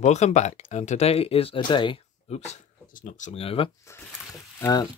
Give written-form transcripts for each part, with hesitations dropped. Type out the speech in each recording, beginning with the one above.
Welcome back, and today is a day, oops, just knocked something over,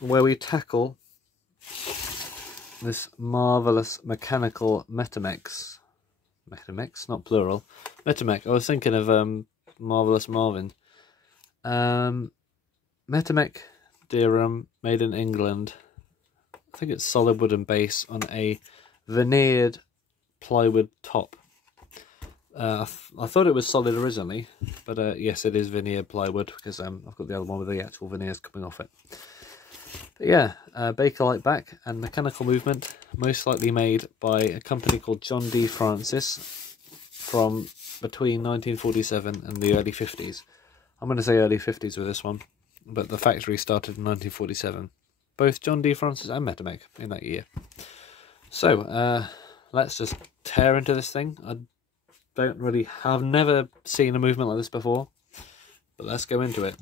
where we tackle this marvellous mechanical Metamec, not plural, Metamec. I was thinking of Marvellous Marvin. Metamec Deerham, made in England. I think it's solid wooden base on a veneered plywood top. I thought it was solid originally, but yes, it is veneered plywood because I've got the other one with the actual veneers coming off it. But yeah, Bakelite back and mechanical movement, most likely made by a company called John D. Francis from between 1947 and the early 50s. I'm going to say early 50s with this one, but the factory started in 1947. Both John D. Francis and Metamec in that year. So let's just tear into this thing. I've never seen a movement like this before, but let's go into it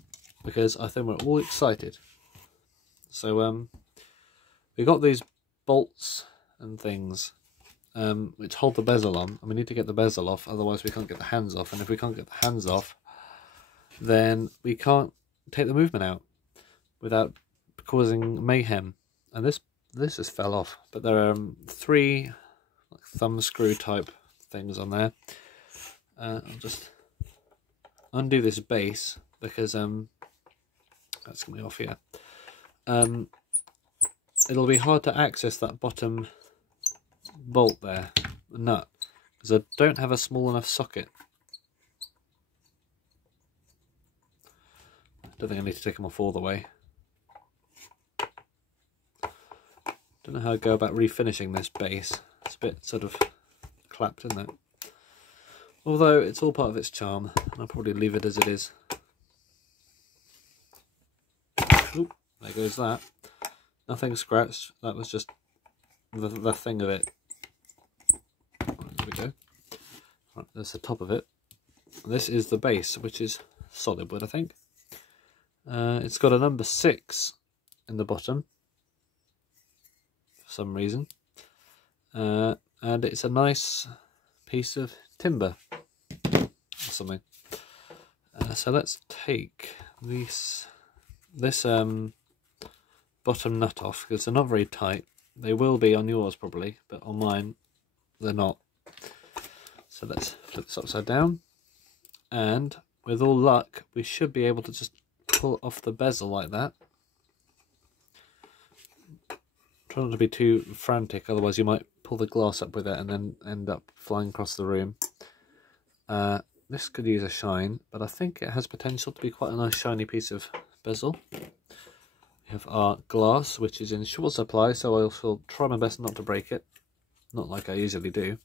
because I think we're all excited. So we got these bolts and things which hold the bezel on, and we need to get the bezel off, otherwise we can't get the hands off, and if we can't get the hands off, then we can't take the movement out without causing mayhem. And this just fell off, but there are three like thumb screw type things on there. I'll just undo this base because that's coming off here. It'll be hard to access that bottom bolt there, the nut, because I don't have a small enough socket. Don't think I need to take them off all the way. Don't know how I go about refinishing this base. It's a bit sort of clapped, isn't it? Although it's all part of its charm, and I'll probably leave it as it is. Oop, there goes that. Nothing scratched. That was just the thing of it. There we go. Right, there's the top of it. This is the base, which is solid wood, I think. It's got a number 6 in the bottom for some reason. And it's a nice piece of timber or something. So let's take this bottom nut off because they're not very tight. They will be on yours probably, but on mine they're not. So let's flip this upside down, and with all luck we should be able to just pull off the bezel like that. Try not to be too frantic, otherwise you might pull the glass up with it and then end up flying across the room. This could use a shine, but I think it has potential to be quite a nice shiny piece of bezel. We have our glass, which is in short supply, so I will try my best not to break it. Not like I usually do.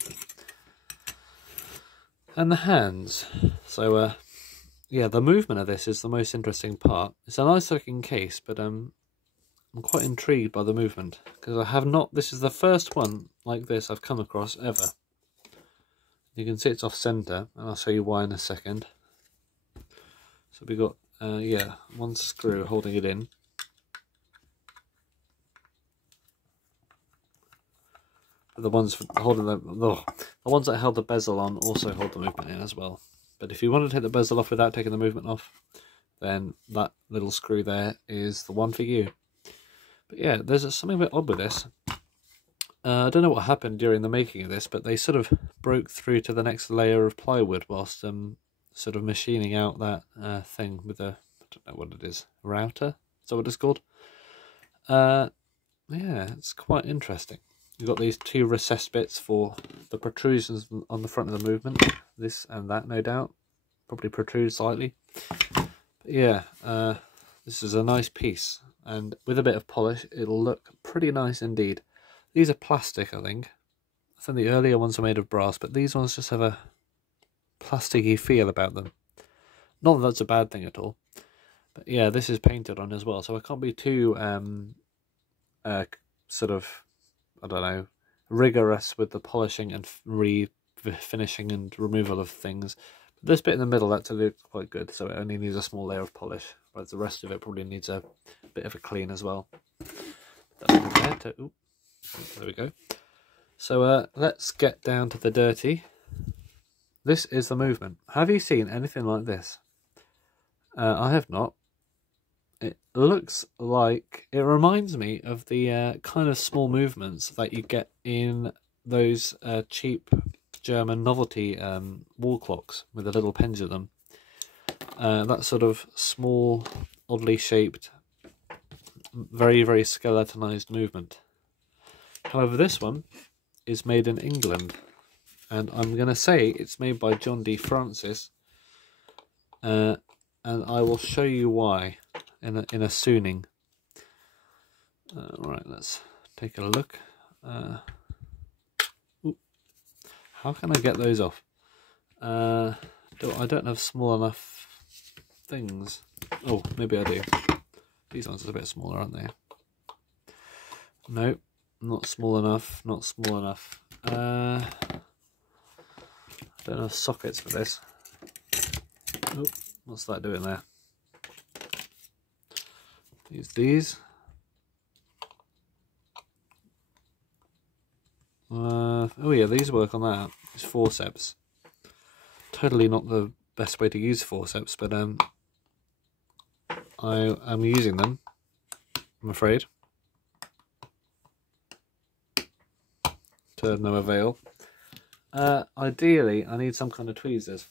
And the hands. So, yeah, the movement of this is the most interesting part. It's a nice looking case, but I'm quite intrigued by the movement because I have not. This is the first one like this I've come across ever. You can see it's off center, and I'll show you why in a second. So we got yeah, one screw holding it in. The ones holding the ones that held the bezel on also hold the movement in as well. But if you want to take the bezel off without taking the movement off, then that little screw there is the one for you. But yeah, there's something a bit odd with this. I don't know what happened during the making of this, but they sort of broke through to the next layer of plywood whilst sort of machining out that thing with a, I don't know what it is, router? Is that what it's called? Yeah, it's quite interesting. You've got these two recessed bits for the protrusions on the front of the movement. This and that, no doubt. Probably protrude slightly. But yeah, this is a nice piece. And with a bit of polish, it'll look pretty nice indeed. These are plastic, I think. I think the earlier ones are made of brass, but these ones just have a plasticky feel about them. Not that that's a bad thing at all. But yeah, this is painted on as well, so I can't be too sort of, I don't know, rigorous with the polishing and refinishing and removal of things. But this bit in the middle, that's quite good, so it only needs a small layer of polish, whereas the rest of it probably needs a bit of a clean as well. There we go. So let's get down to the dirty. This is the movement. Have you seen anything like this? I have not. It looks like, it reminds me of the kind of small movements that you get in those cheap German novelty wall clocks with a little pendulum. That sort of small, oddly shaped, very, very skeletonized movement. However, this one is made in England, and I'm going to say it's made by John D. Francis, and I will show you why in a sooning. Right, let's take a look. How can I get those off? I don't have small enough things. Oh, maybe I do. These ones are a bit smaller, aren't they? Nope, not small enough, not small enough. I don't have sockets for this. Oh, what's that doing there? Use these. Oh yeah, these work on that. It's forceps. Totally not the best way to use forceps, but I am using them, I'm afraid, to no avail. Ideally, I need some kind of tweezers.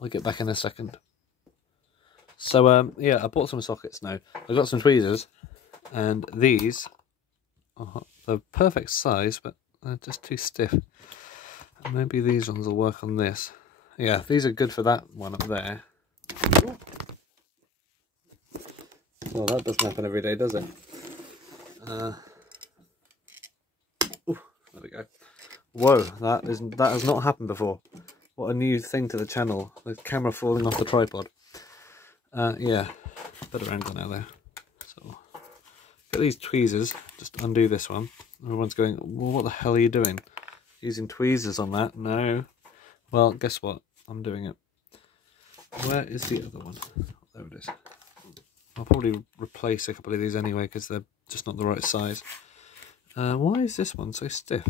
I'll get back in a second. So yeah, I bought some sockets now. I got some tweezers, and these are the perfect size, but they're just too stiff. Maybe these ones will work on this. Yeah, these are good for that one up there. Well, that doesn't happen every day, does it? There we go. Whoa, that has not happened before. What a new thing to the channel. The camera falling off the tripod. Yeah, better angle now there. So, get these tweezers, just undo this one. Everyone's going, well, what the hell are you doing? Using tweezers on that? No. Well, guess what? I'm doing it. Where is the other one? There it is. I'll probably replace a couple of these anyway because they're just not the right size. Why is this one so stiff?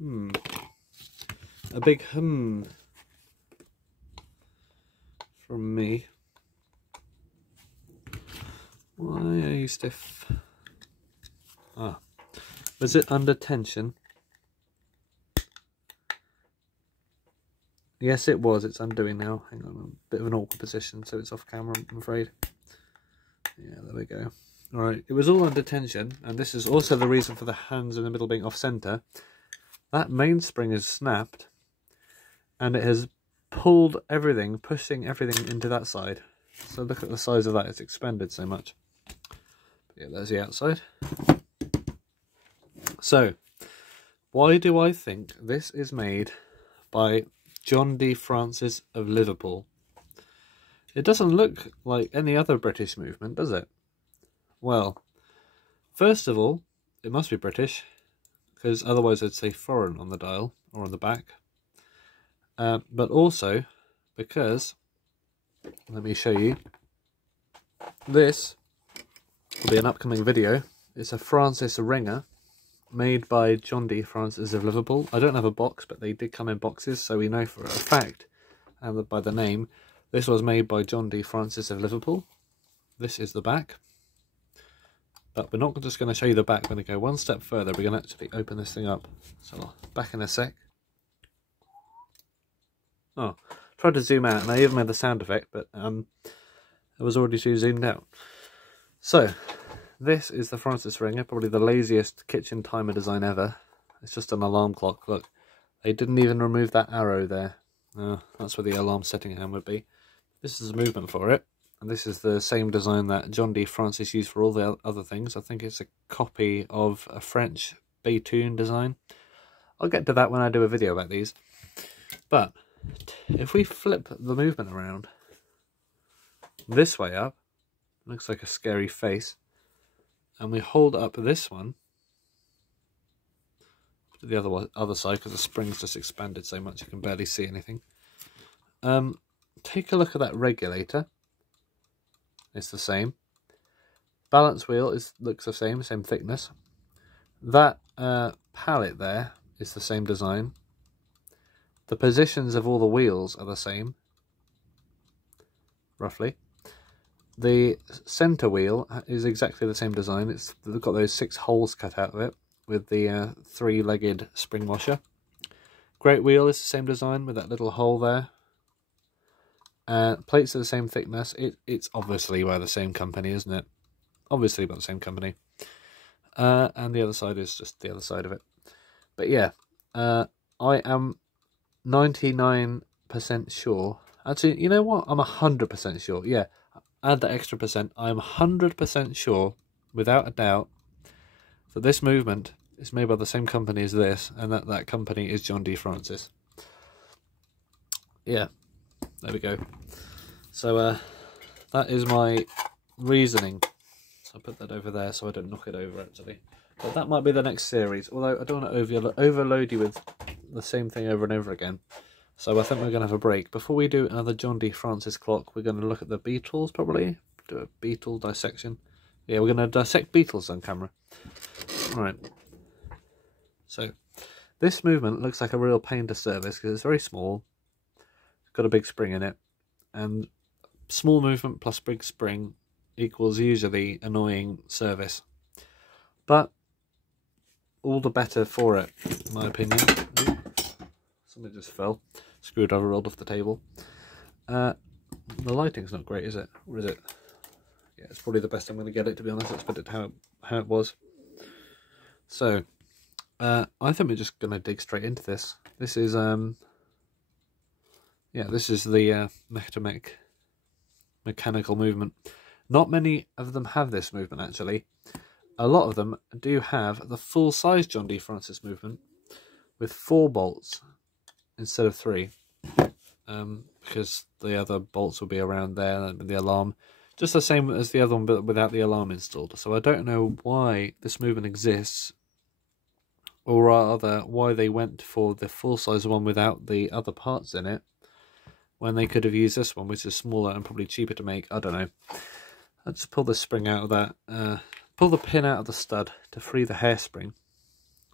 A big from me. Why are you stiff? Ah, was it under tension? Yes, it was. It's undoing now. Hang on, a bit of an awkward position, so it's off camera, I'm afraid. Yeah, there we go. Alright, it was all under tension, and this is also the reason for the hands in the middle being off-centre. That mainspring is snapped, and it has pulled everything, pushing everything into that side. So look at the size of that, it's expanded so much. But yeah, there's the outside. So, why do I think this is made by John D. Francis of Liverpool? It doesn't look like any other British movement, does it? Well, first of all, it must be British, because otherwise I'd say foreign on the dial, or on the back. But also, because, let me show you, this will be an upcoming video. It's a Francis ringer, made by John D. Francis of Liverpool. I don't have a box, but they did come in boxes, so we know for a fact, and by the name, this was made by John D. Francis of Liverpool. This is the back. But we're not just going to show you the back. We're going to go one step further. We're going to actually open this thing up. So, back in a sec. Oh, tried to zoom out, and I even made the sound effect, but it was already too zoomed out. So, this is the Francis ringer, probably the laziest kitchen timer design ever. It's just an alarm clock. Look, they didn't even remove that arrow there. That's where the alarm setting hand would be. This is a movement for it, and this is the same design that John D. Francis used for all the other things. I think it's a copy of a French Beytoun design. I'll get to that when I do a video about these. But if we flip the movement around this way up, looks like a scary face, and we hold up this one to the other side, because the spring's just expanded so much you can barely see anything. Take a look at that regulator. It's the same. Balance wheel looks the same thickness. That pallet there is the same design. The positions of all the wheels are the same, roughly. The centre wheel is exactly the same design. They've got those 6 holes cut out of it with the 3-legged spring washer. Great wheel is the same design with that little hole there. Plates are the same thickness. It's obviously by the same company, isn't it? Obviously by the same company. And the other side is just the other side of it. But yeah, I am 99% sure. Actually, you know what? I'm 100% sure. Yeah, add that extra percent. I'm 100% sure, without a doubt, that this movement is made by the same company as this, and that company is John D. Francis. Yeah, there we go. So that is my reasoning. So I'll put that over there so I don't knock it over, actually. But that might be the next series, although I don't want to overload you with the same thing over and over again. So I think we're going to have a break. Before we do another John D. Francis clock, we're going to look at the Beatles, probably. Do a Beatle dissection. Yeah, we're going to dissect Beatles on camera. Alright. So, this movement looks like a real pain to service because it's very small. It's got a big spring in it. And small movement plus big spring equals usually annoying service. But all the better for it, in my opinion. Ooh, something just fell. Screwdriver rolled off the table. The lighting's not great, is it? Or is it? Yeah, it's probably the best I'm going to get it, to be honest. Let's put it how it was. So, I think we're just going to dig straight into this. This is, yeah, this is the Metamec mechanical movement. Not many of them have this movement, actually. A lot of them do have the full-size John D. Francis movement with 4 bolts instead of 3. Because the other bolts will be around there with the alarm. Just the same as the other one, but without the alarm installed. So I don't know why this movement exists, or rather why they went for the full-size one without the other parts in it, when they could have used this one, which is smaller and probably cheaper to make. I don't know. Let's pull the spring out of that. Pull the pin out of the stud to free the hairspring,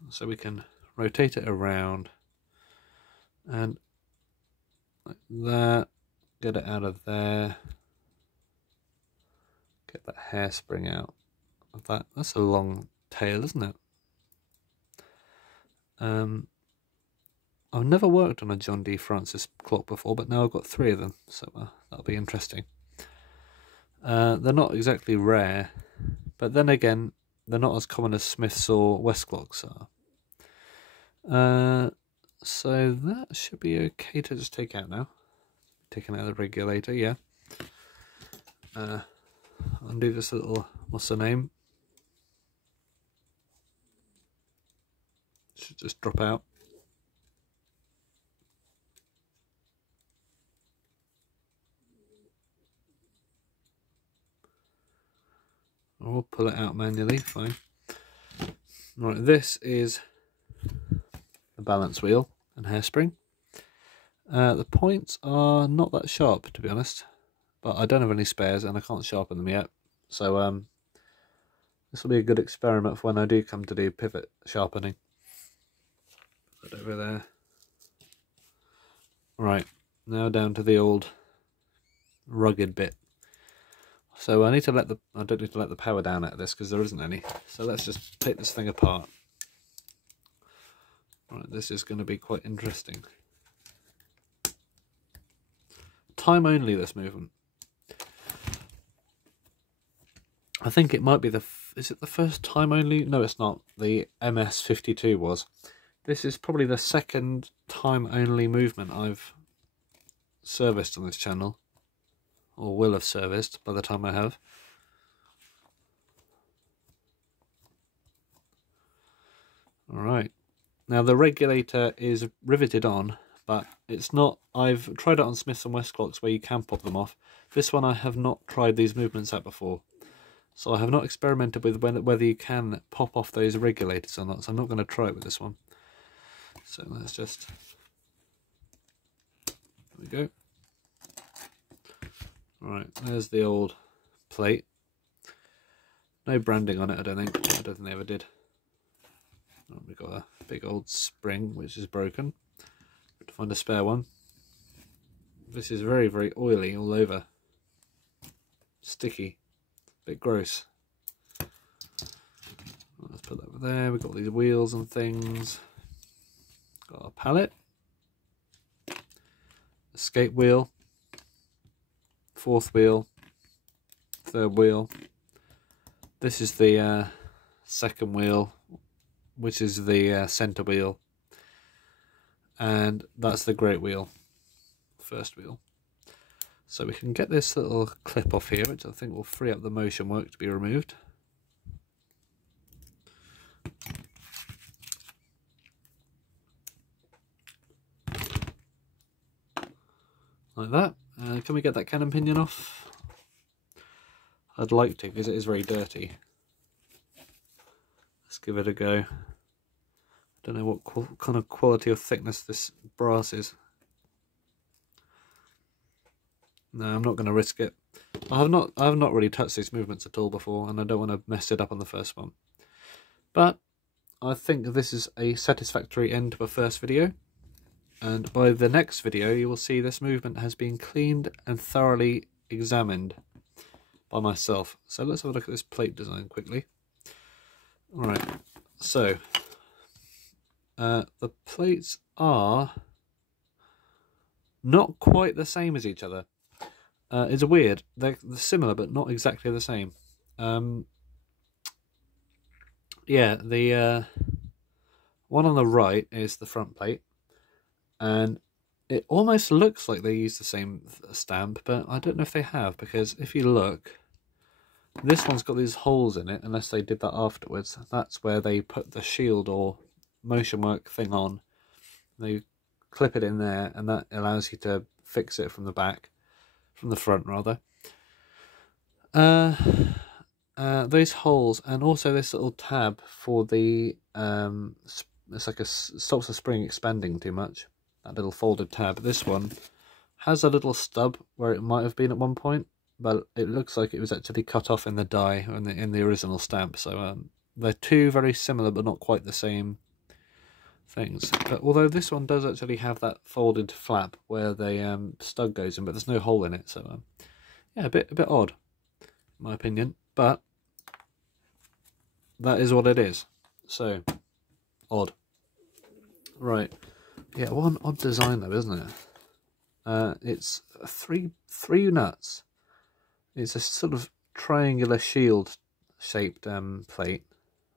so we can rotate it around, and like that. Get it out of there. Get that hairspring out of that. That's a long tail, isn't it? I've never worked on a John D. Francis clock before, but now I've got 3 of them, so that'll be interesting. They're not exactly rare, but then again, they're not as common as Smiths or West clocks are. So that should be okay to just take out now. Taking out the regulator, yeah. Undo this little, what's the name? Should just drop out. Or pull it out manually, fine. Right, this is the balance wheel and hairspring. The points are not that sharp, to be honest, but I don't have any spares and I can't sharpen them yet. So this will be a good experiment for when I do come to do pivot sharpening. Put it over there. Right, now down to the old rugged bit. So I don't need to let the power down out of this because there isn't any. So let's just take this thing apart. Right, this is going to be quite interesting. Time only, this movement. I think it might be is it the first time only? No, it's not. The MS52 was. This is probably the second time only movement I've serviced on this channel. Or will have serviced by the time I have. Alright. Now the regulator is riveted on, but it's not. I've tried it on Smiths and West clocks where you can pop them off. This one I have not tried these movements out before. So I have not experimented with whether you can pop off those regulators or not. So I'm not going to try it with this one. So let's just... There we go. Right, there's the old plate. No branding on it, I don't think. I don't think they ever did. Oh, we've got a big old spring which is broken. to find a spare one. This is very, very oily all over. Sticky. Bit gross. Let's put that over there. We've got these wheels and things. Got a pallet. Escape wheel. Fourth wheel. Third wheel. This is the second wheel, which is the centre wheel. And that's the great wheel. First wheel. So we can get this little clip off here, which I think will free up the motion work to be removed. Like that. Can we get that cannon pinion off? I'd like to, because it is very dirty. Let's give it a go. I don't know what kind of quality or thickness this brass is. No, I'm not going to risk it. I have not really touched these movements at all before, and I don't want to mess it up on the first one. But I think this is a satisfactory end to a first video. And by the next video, you will see this movement has been cleaned and thoroughly examined by myself. So let's have a look at this plate design quickly. Alright, so the plates are not quite the same as each other. It's weird. They're similar, but not exactly the same. Yeah, the one on the right is the front plate, and it almost looks like they use the same stamp, but I don't know if they have, because if you look, this one's got these holes in it, unless they did that afterwards. That's where they put the shield or motion work thing on. They clip it in there, and that allows you to fix it from the back. From the front rather. Those holes, and also this little tab for the it's like stops the spring expanding too much, that little folded tab. This one has a little stub where it might have been at one point, but it looks like it was actually cut off in the die in the original stamp. So they're two very similar but not quite the same things. But although this one does actually have that folded flap where the stud goes in, but there's no hole in it, so yeah, a bit odd in my opinion, but that is what it is. So odd. Right, yeah, one odd design though, isn't it? It's three nuts. It's a sort of triangular shield shaped plate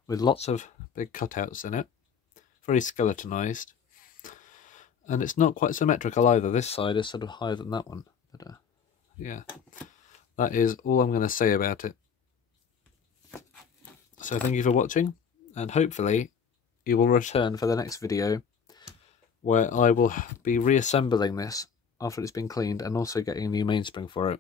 with lots of big cutouts in it. Very skeletonized, and it's not quite symmetrical either. This side is sort of higher than that one, but yeah, that is all I'm going to say about it. So thank you for watching, and hopefully you will return for the next video, where I will be reassembling this after it's been cleaned and also getting a new mainspring for it.